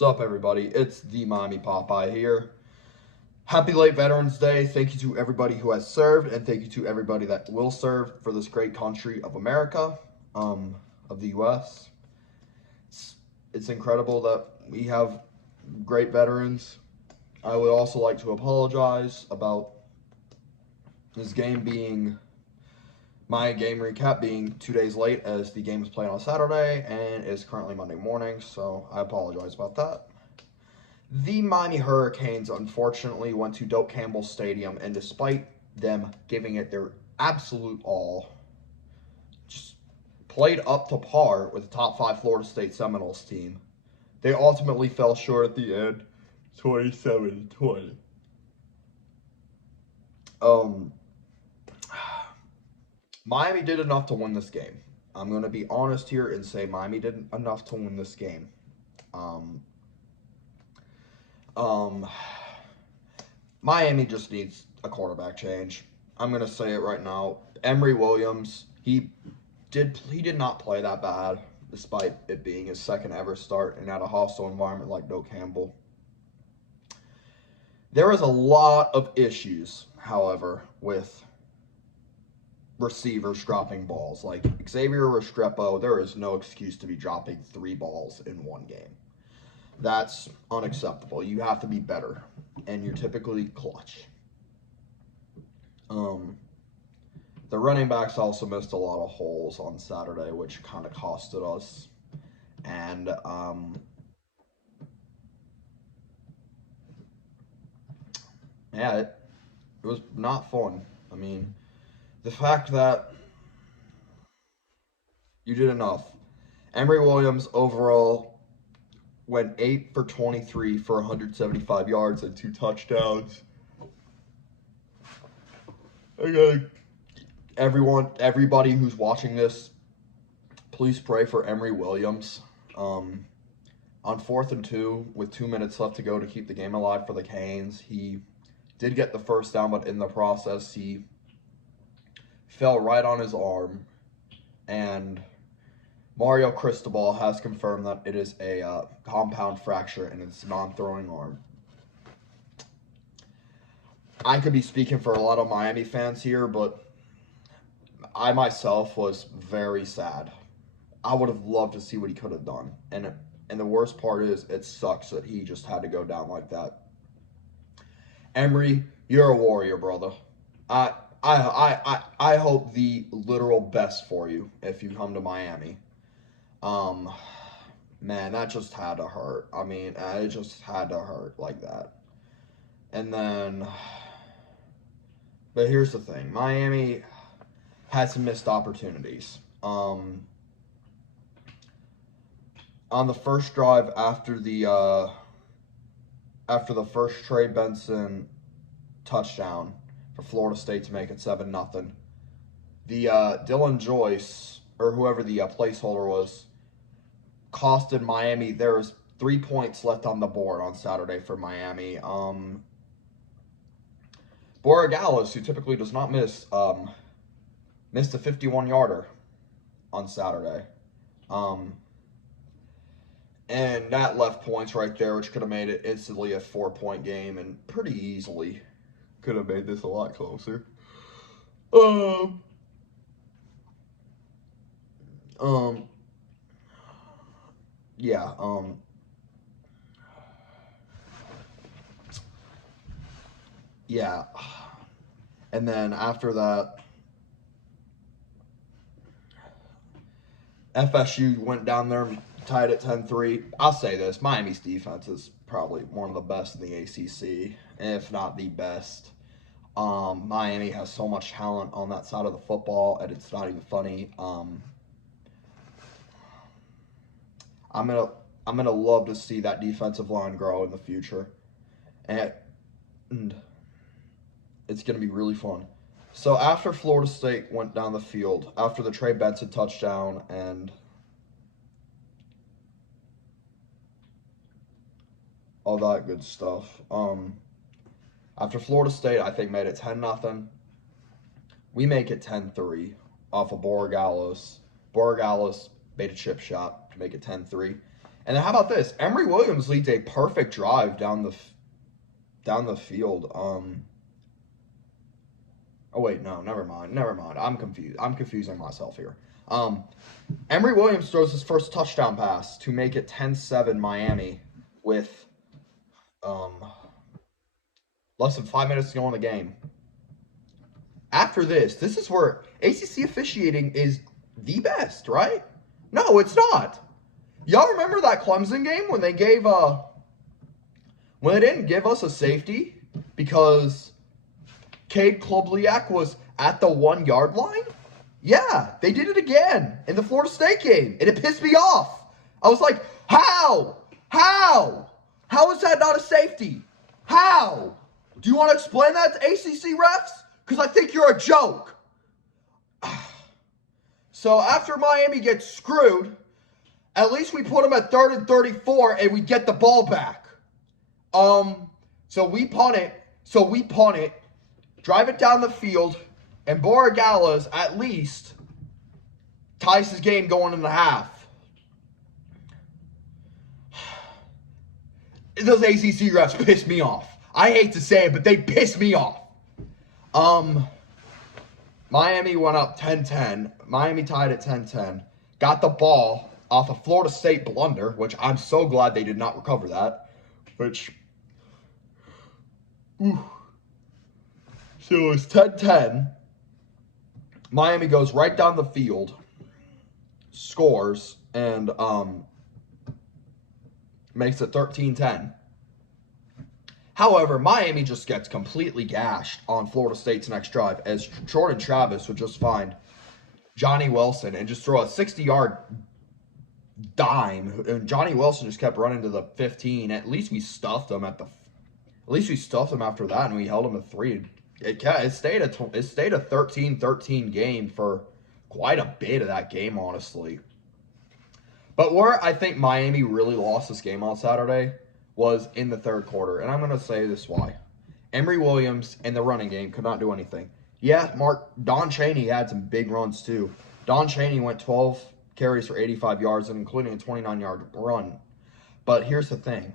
Sup, everybody? It's the Miami Popeye here. Happy late Veterans Day. Thank you to everybody who has served, and thank you to everybody that will serve for this great country of America, of the U.S. It's incredible that we have great veterans. I would also like to apologize about this game being, my game recap being 2 days late, as the game is played on Saturday and is currently Monday morning, so I apologize about that. The Miami Hurricanes, unfortunately, went to Doak Campbell Stadium, and despite them giving it their absolute all, just played up to par with the top 5 Florida State Seminoles team. They ultimately fell short at the end, 27-20. Miami did enough to win this game. I'm going to be honest here and say Miami did enough to win this game. Miami just needs a quarterback change. I'm gonna say it right now. Emory Williams, he did not play that bad, despite it being his second ever start and at a hostile environment like Doak Campbell. There is a lot of issues, however, with receivers dropping balls. Like Xavier Restrepo, there is no excuse to be dropping 3 balls in one game. That's unacceptable. You have to be better, and you're typically clutch. The running backs also missed a lot of holes on Saturday, which kind of costed us. And yeah, it was not fun. I mean, the fact that you did enough. Emory Williams overall went 8 for 23 for 175 yards and 2 touchdowns. Again, everybody who's watching this, please pray for Emory Williams. On 4th and 2, with 2 minutes left to go to keep the game alive for the Canes, he did get the first down, but in the process, he fell right on his arm, and Mario Cristobal has confirmed that it is a compound fracture in his non-throwing arm. I could be speaking for a lot of Miami fans here, but I myself was very sad. I would have loved to see what he could have done, and the worst part is it sucks that he just had to go down like that. Emory, you're a warrior, brother. I hope the literal best for you if you come to Miami. Man, that just had to hurt. I mean, it just had to hurt like that. And then, but here's the thing. Miami had some missed opportunities. On the first drive after the first Trey Benson touchdown for Florida State to make it 7-0, the Dylan Joyce, or whoever the placeholder was, costed Miami. There was 3 points left on the board on Saturday for Miami. Borregales, who typically does not miss, missed a 51-yarder on Saturday. And that left points right there, which could have made it instantly a 4-point game, and pretty easily could have made this a lot closer. Yeah, yeah. And then after that, FSU went down there and tied at 10-3. I'll say this, Miami's defense is probably one of the best in the ACC, if not the best. Miami has so much talent on that side of the football, and it's not even funny. I'm gonna love to see that defensive line grow in the future, and it's gonna be really fun. So after Florida State went down the field, after the Trey Benson touchdown and all that good stuff, after Florida State, I think, made it 10-0, we make it 10-3 off of Borregales. Borregales made a chip shot to make it 10-3. And then how about this? Emory Williams leads a perfect drive down the field. Oh wait, no, never mind. I'm confused. I'm confusing myself here. Emory Williams throws his first touchdown pass to make it 10-7 Miami with less than 5 minutes to go in the game. After this is where ACC officiating is the best, right? No, it's not. Y'all remember that Clemson game when they didn't give us a safety because Cade Klobliak was at the 1 yard line? Yeah, they did it again in the Florida State game, and it pissed me off. I was like, how? How is that not a safety? How? Do you want to explain that to ACC refs? Because I think you're a joke. So after Miami gets screwed, at least we put them at 3rd and 34 and we get the ball back. So we punt it, drive it down the field, and Borregales at least ties his game going in the half. Those ACC refs piss me off. I hate to say it, but they piss me off. Miami went up 10-10. Miami tied at 10-10. Got the ball off a Florida State blunder, which I'm so glad they did not recover that. So it's 10-10. Miami goes right down the field, scores, and makes it 13-10. However, Miami just gets completely gashed on Florida State's next drive as Jordan Travis would just find Johnny Wilson and just throw a 60-yard dime. And Johnny Wilson just kept running to the 15. At least we stuffed him after that, and we held him at 3. It stayed a 13-13 game for quite a bit of that game, honestly. But where I think Miami really lost this game on Saturday was in the third quarter, and I'm going to say this why. Emory Williams in the running game could not do anything. Yeah, Don Chaney had some big runs too. Don Chaney went 12 carries for 85 yards, and including a 29-yard run. But here's the thing.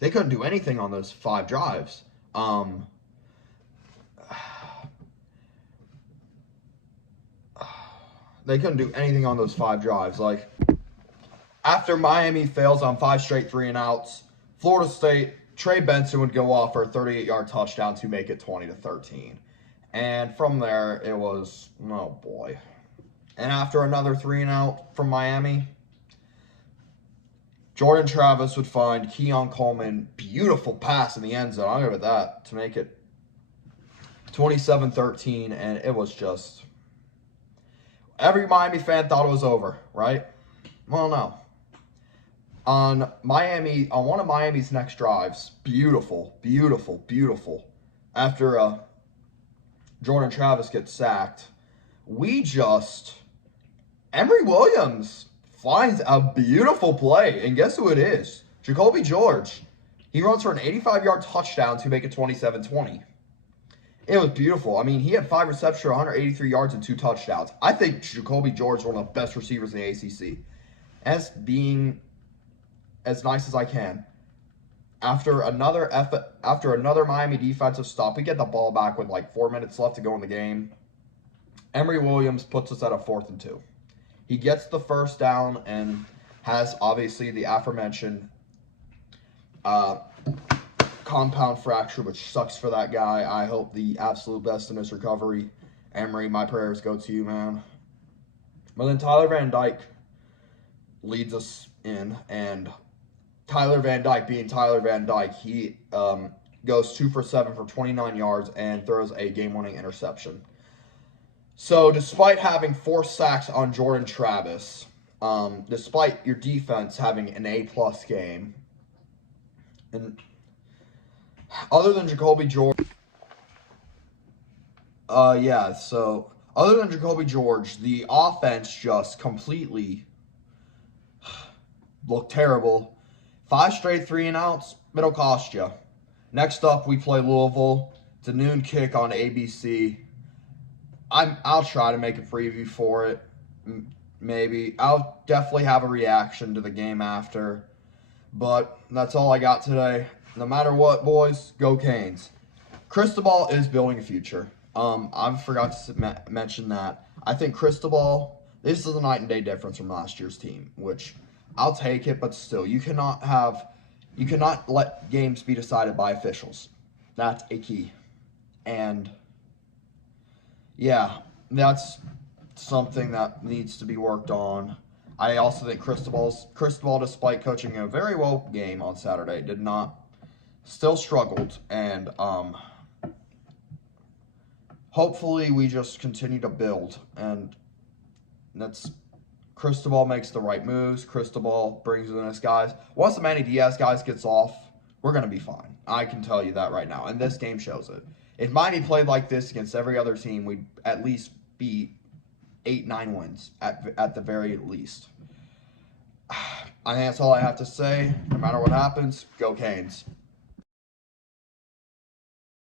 They couldn't do anything on those 5 drives. They couldn't do anything on those 5 drives. Like, after Miami fails on 5 straight 3-and-outs, Florida State, Trey Benson would go off for a 38-yard touchdown to make it 20-13. And from there, it was, oh boy. And after another 3-and-out from Miami, Jordan Travis would find Keon Coleman, beautiful pass in the end zone, I'll give it that, to make it 27-13, and it was just, every Miami fan thought it was over, right? Well, no. On one of Miami's next drives, beautiful. After Jordan Travis gets sacked, Emory Williams finds a beautiful play, and guess who it is? Jacoby George. He runs for an 85-yard touchdown to make it 27-20. It was beautiful. I mean, he had 5 receptions for 183 yards and 2 touchdowns. I think Jacoby George is one of the best receivers in the ACC. As being as nice as I can. After another Miami defensive stop, we get the ball back with like 4 minutes left to go in the game. Emory Williams puts us at a 4th and 2. He gets the first down and has obviously the aforementioned compound fracture, which sucks for that guy. I hope the absolute best in his recovery. Emory, my prayers go to you, man. But then Tyler Van Dyke leads us in, and Tyler Van Dyke being Tyler Van Dyke, he goes 2 for 7 for 29 yards and throws a game-winning interception. So despite having 4 sacks on Jordan Travis, despite your defense having an A-plus game, and other than Jacoby George, other than Jacoby George, the offense just completely looked terrible. 5 straight 3-and-outs, it'll cost you. Next up, we play Louisville. It's a noon kick on ABC. I'll try to make a preview for it. maybe. I'll definitely have a reaction to the game after. But that's all I got today. No matter what, boys, go Canes. Cristobal is building a future. I forgot to mention that. I think Cristobal, this is a night and day difference from last year's team, which I'll take it, but still, you cannot let games be decided by officials. That's a key. And yeah, that's something that needs to be worked on. I also think Cristobal, despite coaching a very well game on Saturday, still struggled, and hopefully we just continue to build, and that's Cristobal makes the right moves. Cristobal brings in his guys. Once the Manny Diaz guys gets off, we're gonna be fine. I can tell you that right now, and this game shows it. If Miami played like this against every other team, we'd at least be 8-9 wins at the very least. I think that's all I have to say. No matter what happens, go Canes.